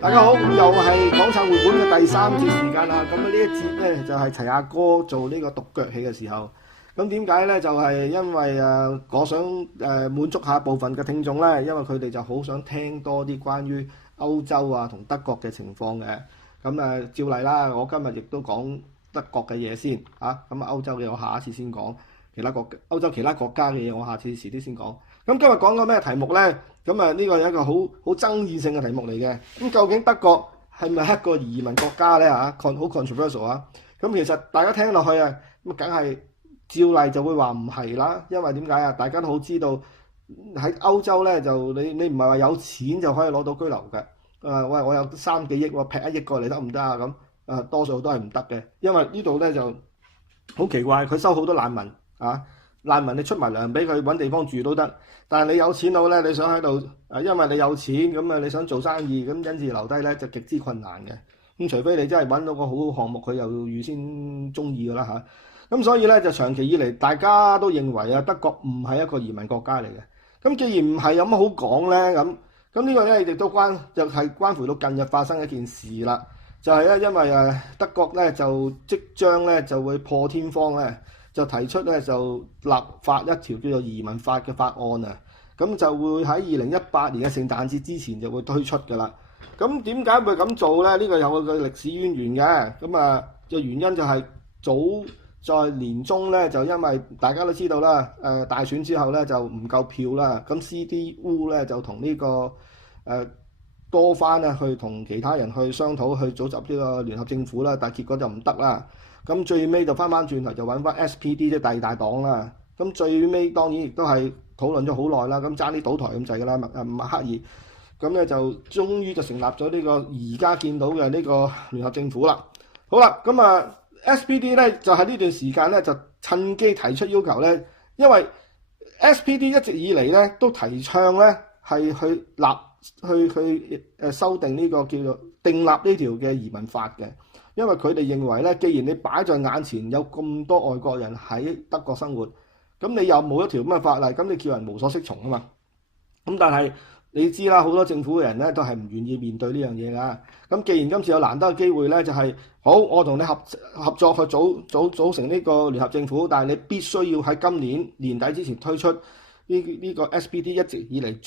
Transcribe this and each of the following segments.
大家好，又係港產匯館嘅第三節時間啦。咁呢一節呢，就係齊阿哥做呢個獨腳戲嘅時候。咁點解呢？就係因為我想滿足下部分嘅聽眾呢，因為佢哋就好想聽多啲關於歐洲啊同德國嘅情況嘅。咁照例啦，我今日亦都講德國嘅嘢先嚇。咁歐洲嘅我下一次先講，歐洲其他國家嘅嘢我下次遲啲先講。咁今日講個咩題目呢？咁呢個係一個好爭議性嘅題目嚟嘅。咁究竟德國係咪一個移民國家呢？嚇，好 controversial 啊！咁其實大家聽落去啊，咁梗係照例就會話唔係啦。因為點解啊？大家都好知道喺歐洲呢，就你唔係話有錢就可以攞到居留嘅。喂，我有3幾億，我劈1億過嚟得唔得啊？咁多數都係唔得嘅，因為呢度呢就好奇怪，佢收好多難民啊。難民你出埋糧俾佢揾地方住都得，但係你有錢佬咧，你想喺度因為你有錢咁你想做生意咁因此留低咧就極之困難嘅。咁除非你真係揾到個好項目，佢又預先中意㗎啦嚇。咁所以咧就長期以嚟大家都認為德國唔係一個移民國家嚟嘅。咁既然唔係，有乜好講咧？咁呢個咧亦都關乎到近日發生一件事啦，就係咧因為德國咧就即將咧就會破天荒咧。就提出咧就立法一條叫做移民法嘅法案啊，咁就會喺2018年嘅聖誕節之前就會推出㗎啦。咁點解會咁做咧？呢個有個歷史淵源嘅。咁嘅原因就係早在年中咧，就因為大家都知道啦，大選之後咧就唔夠票啦，咁 CDU 咧就同呢個多番咧去同其他人去商討去組織呢個聯合政府啦，但係結果就唔得啦。咁最尾就翻轉頭就揾翻 SPD 即係第二大黨啦。咁最尾當然亦都係討論咗好耐啦。咁爭啲倒台咁滯㗎啦，默克爾。咁咧就終於就成立咗呢個而家見到嘅呢個聯合政府啦。好啦，咁SPD 咧就喺呢段時間咧就趁機提出要求咧，因為 SPD 一直以嚟咧都提倡咧係去修訂呢個叫做訂立呢條嘅移民法嘅。因為佢哋認為咧，既然你擺在眼前有咁多外國人喺德國生活，咁你又冇一條咁嘅法例，咁你叫人無所適從啊嘛。咁但係你知啦，好多政府嘅人咧都係唔願意面對呢樣嘢㗎。咁既然今次有難得嘅機會咧，就係好，我同你合作去組成呢個聯合政府，但係你必須要喺今年年底之前推出呢個 SPD 一直以嚟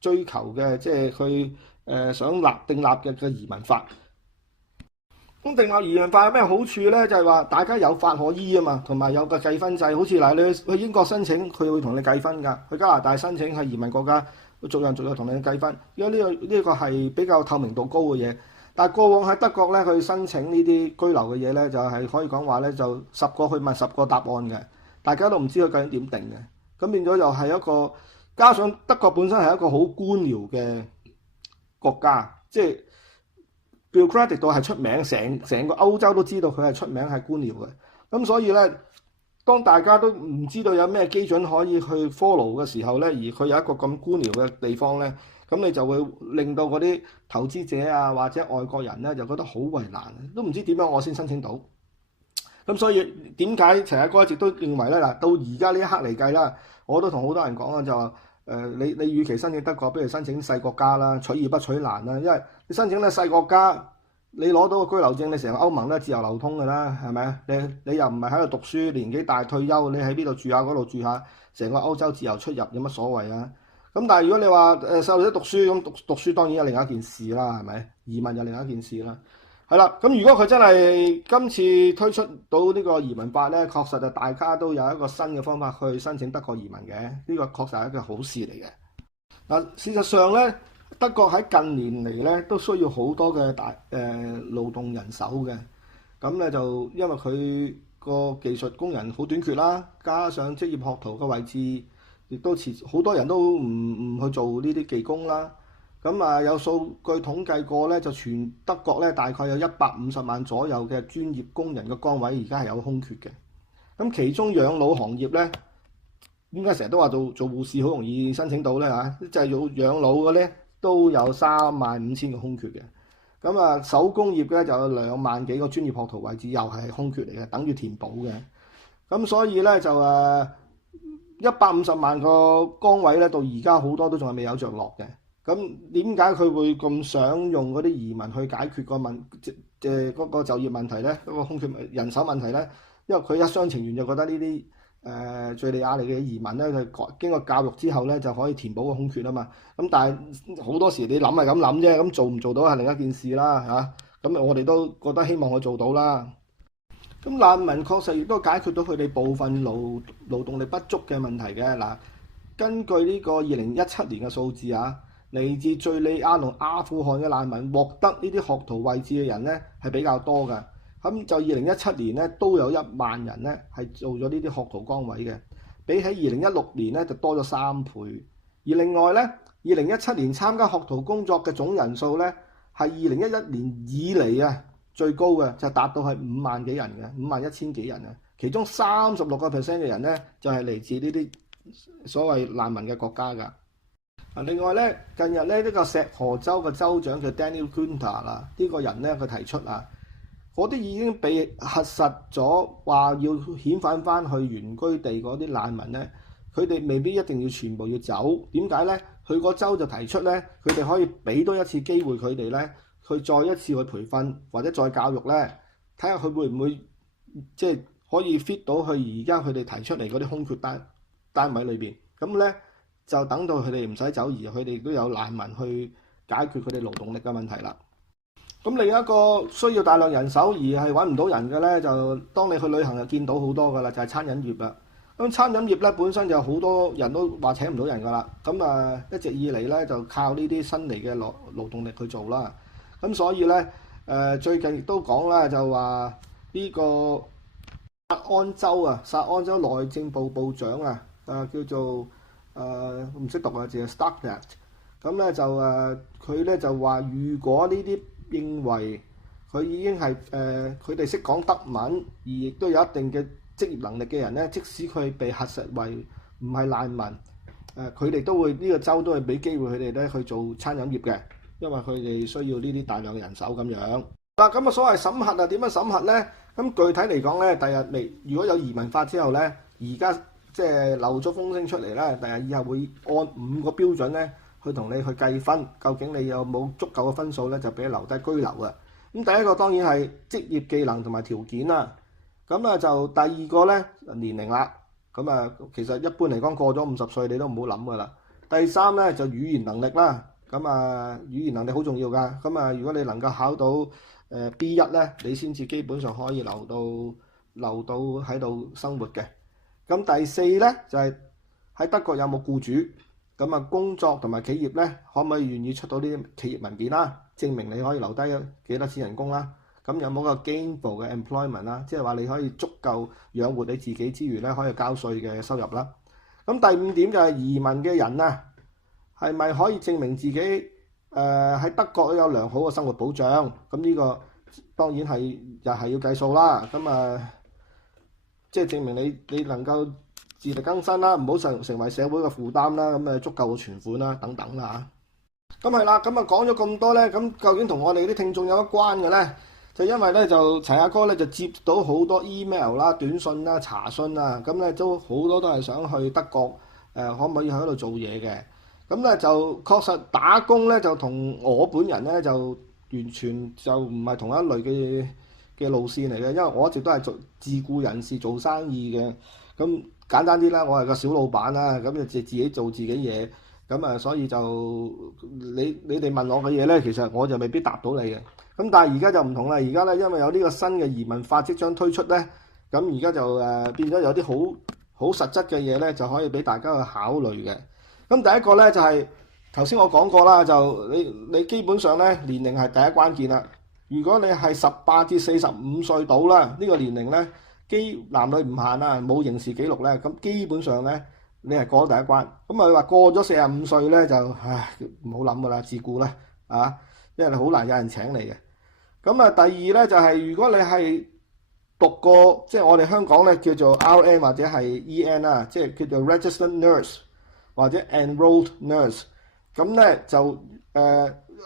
追求嘅，即係佢想訂立嘅移民法。咁訂立移民法有咩好處呢？就係話大家有法可依啊嘛，同埋有個計分制。好似嗱，你去英國申請，佢會同你計分㗎；去加拿大申請係移民國家，逐樣同你計分。因為呢個係比較透明度高嘅嘢。但係過往喺德國咧，去申請呢啲居留嘅嘢咧，就係可以講話咧，就10個去問10個答案嘅，大家都唔知佢究竟點定嘅。咁變咗又係一個，加上德國本身係一個好官僚嘅國家，即係bureaucratic 到係出名，成個歐洲都知道佢係出名係官僚嘅。咁所以咧，當大家都唔知道有咩基準可以去 follow 嘅時候咧，而佢有一個咁官僚嘅地方咧，咁你就會令到嗰啲投資者啊或者外國人咧就覺得好為難，都唔知點樣我先申請到。咁所以點解齊阿哥一直都認為咧，嗱，到而家呢一刻嚟計啦，我都同好多人講啊，就話你與其申請德國，不如申請細國家啦，取易不取難啦。因為你申請咧細國家，你攞到個居留證，你成個歐盟咧自由流通㗎啦，係咪啊？你又唔係喺度讀書，年紀大退休，你喺呢度住下嗰度住下，成個歐洲自由出入有乜所謂啊？咁但係如果你話細路仔讀書，咁讀書當然有另一件事啦，係咪？移民又另一件事啦。係啦，咁如果佢真係今次推出到呢個移民法咧，確實就大家都有一個新嘅方法去申請德國移民嘅，呢個確實係一個好事嚟嘅。嗱，事實上咧，德國喺近年嚟咧都需要好多嘅勞動人手嘅，咁咧就因為佢個技術工人好短缺啦，加上職業學徒嘅位置亦都好多人都唔去做呢啲技工啦。咁有數據統計過咧，就全德國咧大概有150萬左右嘅專業工人嘅崗位而家係有空缺嘅。咁其中養老行業咧，點解成日都話做護士好容易申請到咧嚇？就係做養老嘅咧都有35000個空缺嘅。咁手工業咧就有2萬幾個專業學徒位置，又係空缺嚟嘅，等住填補嘅。咁所以咧就150萬個崗位咧，到而家好多都仲係未有着落嘅。咁點解佢會咁想用嗰啲移民去解決個嗰個就業問題咧？嗰個空缺人手問題咧？因為佢一廂情願就覺得呢啲敍利亞嚟嘅移民咧，就經過教育之後咧就可以填補個空缺啊嘛。咁但係好多時你諗係咁諗啫，咁做唔做到係另一件事啦嚇。咁我哋都覺得希望佢做到啦。咁難民確實亦都解決到佢哋部分勞動力不足嘅問題嘅嗱。根據呢個2017年嘅數字啊，嚟自敍利亞同阿富汗嘅難民獲得呢啲學徒位置嘅人咧係比較多㗎。咁就2017年咧都有1萬人咧係做咗呢啲學徒崗位嘅，比起2016年咧就多咗3倍。而另外咧，2017年參加學徒工作嘅總人數咧係2011年以嚟啊最高嘅，就達到係5萬幾人嘅，51000幾人啊。其中36% 嘅人咧就係嚟自呢啲所謂難民嘅國家㗎。另外咧，近日咧呢個錫河州嘅州長叫 Daniel Gunter 啦，呢個人咧佢提出啊，嗰啲已經被核實咗話要遣返翻去原居地嗰啲難民咧，佢哋未必一定要全部要走。點解咧？佢個州就提出咧，佢哋可以俾多一次機會佢哋咧，去再一次去培訓或者再教育咧，睇下佢會唔會即係可以 fit 到去而家佢哋提出嚟嗰啲空缺單位裏邊。咁咧就等到佢哋唔使走，而佢哋都有難民去解決佢哋勞動力嘅問題啦。咁另一個需要大量人手而係揾唔到人嘅咧，就當你去旅行就見到好多㗎啦，就係餐飲業啦。咁餐飲業咧本身就好多人都話請唔到人㗎啦。咁一直以嚟咧就靠呢啲新嚟嘅勞動力去做啦。咁所以咧最近亦都講啦，就話呢個薩安州內政部部長啊，叫做唔識讀啊字 Starknet。咁咧就佢咧就話，如果呢啲認為佢已經係佢哋識講德文，而亦都有一定嘅職業能力嘅人咧，即使佢被核實為唔係難民，佢哋都會呢個州都會俾機會佢哋咧去做餐飲業嘅，因為佢哋需要呢啲大量嘅人手咁樣。嗱，咁所謂審核點樣審核咧？咁具體嚟講咧，第日如果有移民法之後咧，而家即係漏咗風聲出嚟咧，第日以後會按5個標準咧，去同你去計分，究竟你有冇足夠嘅分數咧，就俾你留低居留啊。咁第一個當然係職業技能同埋條件啦。咁就第二個咧年齡啦。咁其實一般嚟講過咗50歲你都唔好諗噶啦。第三咧就語言能力啦。咁語言能力好重要㗎。咁如果你能夠考到B1咧，你先至基本上可以留到喺度生活嘅。咁第四咧就係喺德國有冇僱主。咁工作同埋企業咧，可唔可以願意出到呢啲企業文件啦，證明你可以留低幾多錢人工啦？咁有冇個 gainful 嘅 employment 啦，即係話你可以足夠養活你自己之餘咧，可以交稅嘅收入啦。咁第5點就係移民嘅人啊，係咪可以證明自己喺德國都有良好嘅生活保障？咁呢個當然係又係要計數啦。咁即係證明你能夠自力更生啦，唔好成為社會嘅負擔啦，咁足夠嘅存款啦，等等啦嚇。咁係啦，咁講咗咁多咧，咁究竟同我哋啲聽眾有乜關嘅咧？就因為咧就齊阿哥咧就接到好多 email 啦、短信啦、查詢啦，咁咧都好多都係想去德國可唔可以喺度做嘢嘅？咁咧就確實打工咧就同我本人咧就完全就唔係同一類嘅路線嚟嘅，因為我一直都係做自僱人士做生意嘅。咁簡單啲啦，我係個小老闆啦，咁就自己做自己嘢，咁所以就你哋問我嘅嘢咧，其實我就未必答到你嘅。咁但係而家就唔同啦，而家咧因為有呢個新嘅移民法即將推出咧，咁而家就變咗有啲好實質嘅嘢咧，就可以俾大家去考慮嘅。咁第一個咧就係頭先我講過啦，就你基本上咧年齡係第一關鍵啦。如果你係18至45歲到啦，呢個年齡咧。男女唔限啊，冇刑事記錄咧，咁基本上咧你係過咗第一關。咁話過咗45歲咧就唔好諗噶啦，自僱啦因為你好難有人請你嘅。咁第二咧就係如果你係讀過即係我哋香港咧叫做 RN 或者係 EN 啦，即係叫做 Registered Nurse 或者 Enrolled Nurse， 咁咧就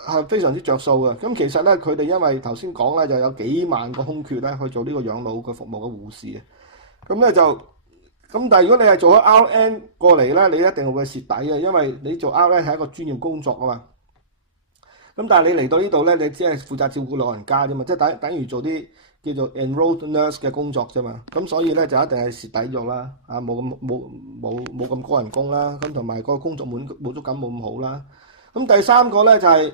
係非常之着數嘅。咁其實咧佢哋因為頭先講咧就有幾萬個空缺咧去做呢個養老嘅服務嘅護士嘅。咁咧就但係如果你係做咗 RN 過嚟咧，你一定會蝕底嘅，因為你做 RN 係一個專業工作啊嘛。咁但係你嚟到呢度咧，你只係負責照顧老人家啫嘛，即係等於做啲叫做 enrolled nurse 嘅工作啫嘛。咁所以咧就一定係蝕底咗啦，啊冇咁高人工啦，咁同埋個工作滿足感冇咁好啦。咁第三個咧就係、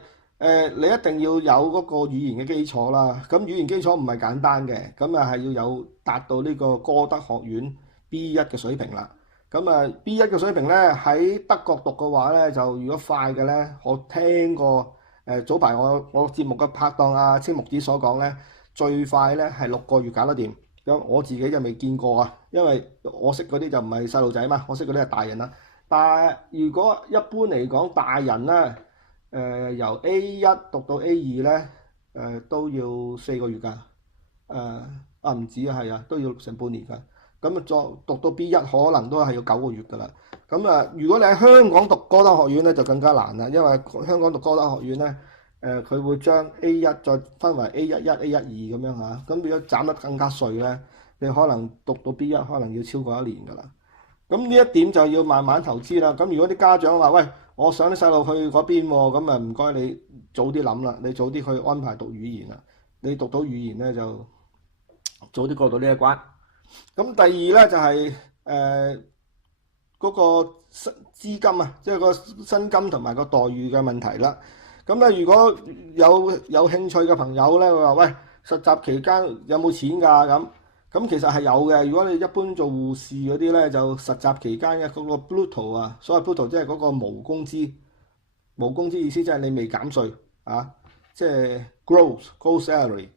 你一定要有嗰個語言嘅基礎啦。咁語言基礎唔係簡單嘅，咁啊係要有達到呢個歌德學院 B1 嘅水平啦。咁啊 B1 嘅水平咧喺德國讀嘅話咧，就如果快嘅咧，我聽過早排我節目嘅拍檔阿青木子所講咧，最快咧係6個月搞得掂。咁我自己就未見過啊，因為我識嗰啲就唔係細路仔嘛，我識嗰啲係大人啦。但係如果一般嚟講，大人咧，由 A1 讀到 A2咧，都要4個月㗎，唔止啊，係啊，都要成半年㗎。咁啊，再讀到 B1 可能都係要9個月㗎啦。咁啊，如果你喺香港讀歌德學院咧，就更加難啦，因為香港讀歌德學院咧，佢會將 A1 再分為 A11、A12咁樣嚇。咁如果斬得更加碎咧，你可能讀到 B1 可能要超過1年㗎啦。咁呢一點就要慢慢投資啦。咁如果啲家長話：喂，我想啲細路去嗰邊喎，咁啊唔該你早啲諗啦，你早啲去安排讀語言啦。你讀到語言咧就早啲過到呢一關。咁第二咧就係嗰個資金啊，即係個薪金同埋個待遇嘅問題啦。咁咧如果有興趣嘅朋友咧，佢話：喂，實習期間有冇錢㗎？咁其實係有嘅。如果你一般做護士嗰啲咧，就實習期間嘅嗰個 brutto 啊，所謂 brutto 即係嗰個無工資。無工資意思即係你未減稅啊，即係 gross salary。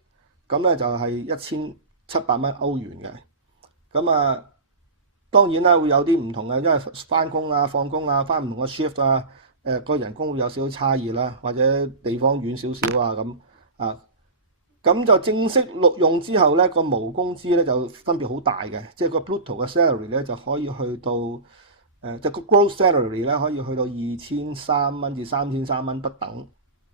咁咧就係1700蚊歐元嘅。咁啊，當然啦，會有啲唔同嘅，因為翻工啊、放工啊、翻唔同嘅 shift 啊，個人工會有少少差異啦，或者地方遠少少啊咁啊。咁就正式錄用之後咧，個無工資咧就分別好大嘅，即係個 brutto 嘅 salary 咧就可以去到即係個 gross salary 咧可以去到2300蚊至3300蚊不等。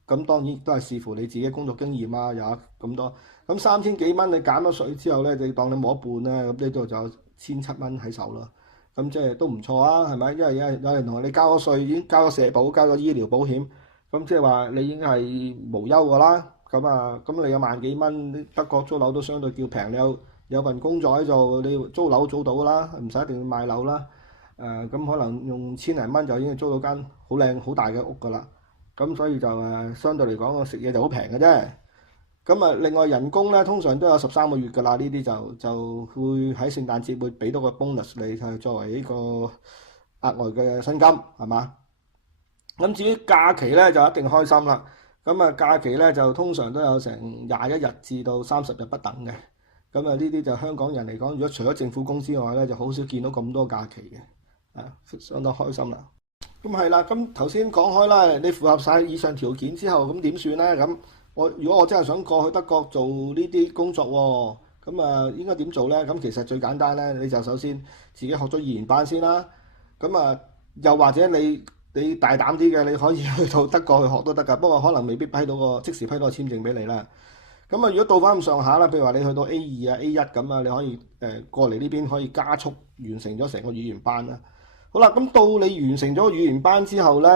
咁當然都係視乎你自己工作經驗啊，有咁多。咁3000幾蚊你減咗稅之後咧，你當你冇一半咧，咁呢度就有1700蚊喺手啦。咁即係都唔錯啊，係咪？因為有人同你交咗稅，已經交咗社保、交咗醫療保險，咁即係話你已經係無憂㗎啦。咁你有萬幾蚊，德國租樓都相對叫平。你有份工作喺度，你租樓租到啦，唔使一定要買樓啦。咁可能用千零蚊就已經租到間好靚好大嘅屋㗎啦。咁所以就相對嚟講，我食嘢就好平嘅啫。咁另外人工咧，通常都有13個月㗎啦。呢啲就會喺聖誕節會俾到個 bonus 你，係作為呢個額外嘅薪金，係嘛？咁至於假期咧，就一定開心啦。假期咧就通常都有成21日至到30日不等嘅。呢啲就香港人嚟講，如果除咗政府工之外咧，就好少見到咁多假期嘅，相當開心啦。咁係啦，咁頭先講開啦，你符合晒以上條件之後，咁點算咧？如果我真係想過去德國做呢啲工作喎，應該點做咧？咁其實最簡單咧，你就首先自己學咗語言班先啦。又或者你大膽啲嘅，你可以去到德國去學都得㗎，不過可能未必即時批到個簽證俾你啦。如果到翻咁上下啦，譬如話你去到 A2 啊、A1 咁啊，你可以過嚟呢邊可以加速完成咗成個語言班啦。好啦，咁到你完成咗語言班之後咧，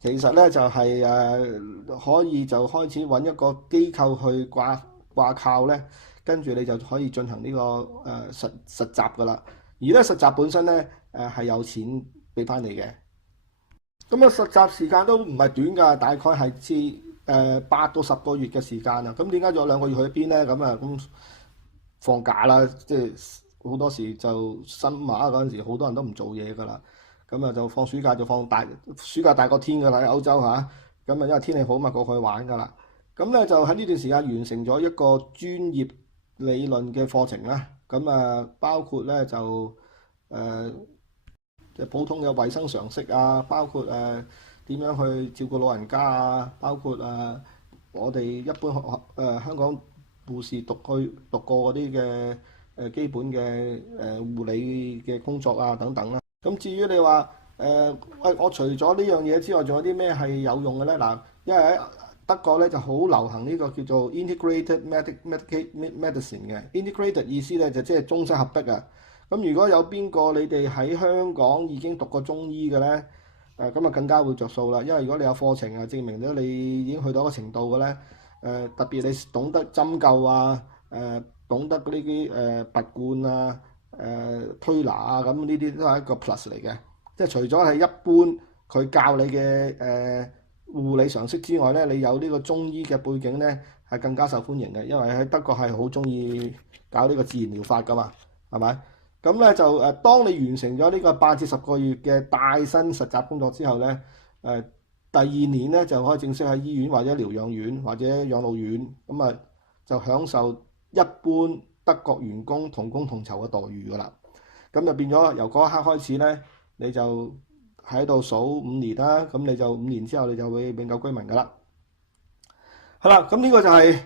其實咧就係可以就開始揾一個機構去掛靠咧，跟住你就可以進行呢個實習㗎啦。而咧實習本身咧係有錢俾翻你嘅。實習時間都唔係短㗎，大概係8到10個月嘅時間啊。咁點解仲有2個月去邊咧？咁放假啦，即係好多時就新馬嗰陣時，好多人都唔做嘢㗎啦。就放暑假就放暑假大過天㗎啦，喺歐洲嚇。因為天氣好嘛，過去玩㗎啦。就喺呢段時間完成咗一個專業理論嘅課程啦。包括咧就普通嘅衞生常識啊，包括點樣去照顧老人家啊，包括我哋一般香港護士讀過嗰啲嘅基本嘅護理嘅工作啊等等啦。咁至於你話我除咗呢樣嘢之外，仲有啲咩係有用嘅咧？嗱，因為喺德國咧就好流行呢個叫做 integrated medicine 嘅 integrated 意思咧就即係中西合璧啊。如果有邊個你哋喺香港已經讀過中醫嘅咧，咁啊更加會着數啦。因為如果你有課程啊，證明咗你已經去到一個程度嘅咧，特別你懂得針灸啊，懂得嗰啲拔罐啊、推拿啊，咁呢啲都係一個 plus 嚟嘅。即係除咗係一般佢教你嘅護理常識之外咧，你有呢個中醫嘅背景咧，係更加受歡迎嘅。因為喺德國係好中意搞呢個自然療法噶嘛，係咪？咁咧就當你完成咗呢個8至10個月嘅帶薪實習工作之後咧，第2年咧就可以正式喺醫院或者療養院或者養老院，咁啊就享受一般德國員工同工同酬嘅待遇噶啦。咁就變咗由嗰一刻開始咧，你就喺度數5年啦，咁你就5年之後你就會永久居民噶啦。好啦，咁呢個就係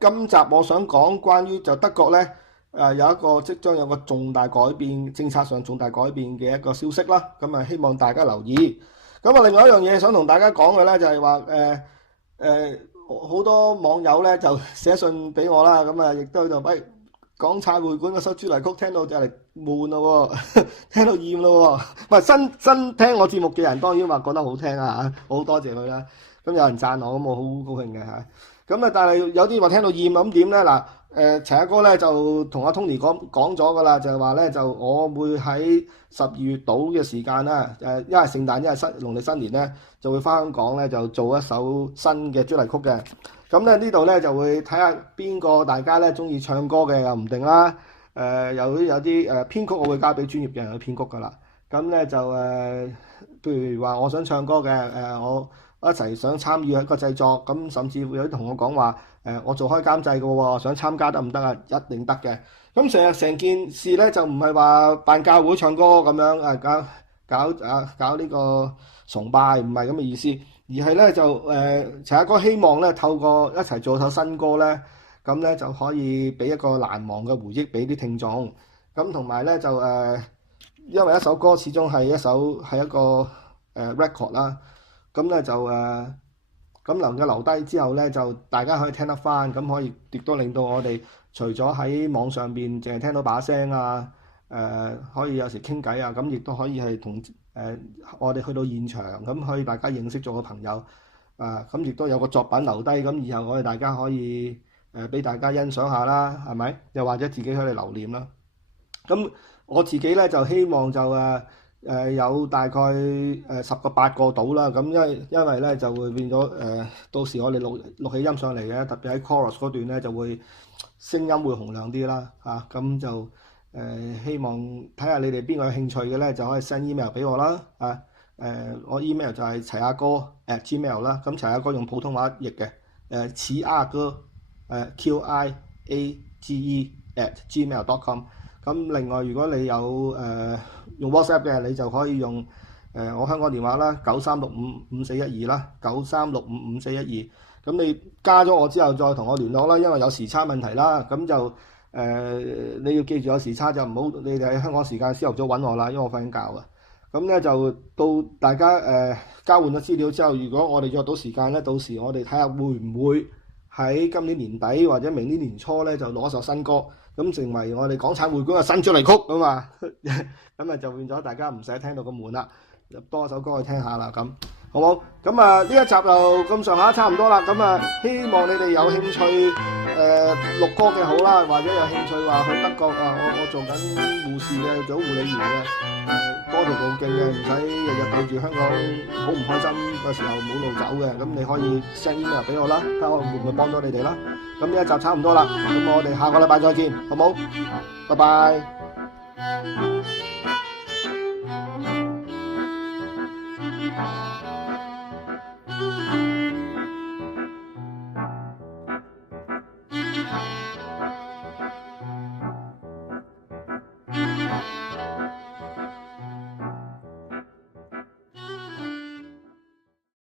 今集我想講關於就德國咧有一個即將有個重大改變，政策上重大改變嘅一個消息啦。咁啊希望大家留意。咁啊另外一樣嘢想同大家講嘅咧就係話好多網友咧就寫信俾我啦，咁啊亦都就喂港燦會館嗰首主題曲聽到就嚟悶咯喎，聽到厭咯喎。唔係新聽我節目嘅人當然話覺得好聽啊嚇，好多謝佢啦。咁有人讚我，咁我好高興嘅嚇。咁啊但係有啲話聽到厭咁點咧嗱？齊阿哥咧就同阿 Tony 講咗㗎啦，就係話咧就我會喺12月度嘅時間啦，一係聖誕一係農曆新年咧，就會返香港咧就做一首新嘅主題曲嘅。咁咧呢度咧就會睇下邊個大家咧中意唱歌嘅又唔定啦。有啲編曲我會交俾專業嘅人去編曲㗎啦。咁咧就譬如話我想唱歌嘅我一齊想參與一個製作，咁甚至會有啲同我講話我做開監製嘅喎，想參加得唔得啊？一定得嘅。咁成件事咧就唔係話辦教會唱歌咁樣搞呢個崇拜，唔係咁嘅意思，而係咧就齊阿哥希望咧透過一齊做首新歌咧，咁咧就可以俾一個難忘嘅回憶俾啲聽眾。咁同埋咧就因為一首歌始終係一個record 啦。咁咧就咁能夠留低之後咧，就大家可以聽得翻，咁可以亦都令到我哋除咗喺網上邊淨係聽到把聲啊，可以有時傾偈啊，咁亦都可以係同我哋去到現場，咁可以大家認識咗個朋友咁亦都有個作品留低，咁以後我哋大家可以俾大家欣賞下啦，係咪？又或者自己喺度留念啦。咁我自己咧就希望就有大概10個8個到啦，咁因為咧就會變咗到時我哋錄起音上嚟嘅，特別喺 chorus 嗰段咧就會聲音會洪亮啲啦嚇，咁就希望睇下你哋邊個有興趣嘅咧，就可以 send email 俾我啦我 email 就係齊阿哥 @gmail 啦，咁齊阿哥用普通話譯嘅齊阿哥QIAGE@gmail.com。咁另外如果你有用 WhatsApp 嘅，你就可以用我香港電話啦，93655412啦，93655412。咁你加咗我之後再同我聯絡啦，因為有時差問題啦，咁就你要記住有時差就唔好你哋喺香港時間朝頭早揾我啦，因為我瞓緊覺啊。咁咧就到大家交換咗資料之後，如果我哋約到時間咧，到時我哋睇下會唔會喺今年年底或者明年年初咧就攞首新歌。咁成為我哋港燦會館嘅新主題曲啊嘛，咁啊就變咗大家唔使聽到咁悶啦，多首歌去聽下啦，咁好冇？咁呢一集就咁上下差唔多啦，咁希望你哋有興趣錄歌嘅好啦，或者有興趣話去德國我做緊護士嘅，做護理員嘅，多條路徑嘅，唔使日日對住香港好唔開心嘅時候冇路走嘅，咁你可以 send email 俾我啦，睇下我會唔會幫到你哋啦。咁呢一集差唔多啦，咁我哋下個禮拜再見，好冇？拜拜。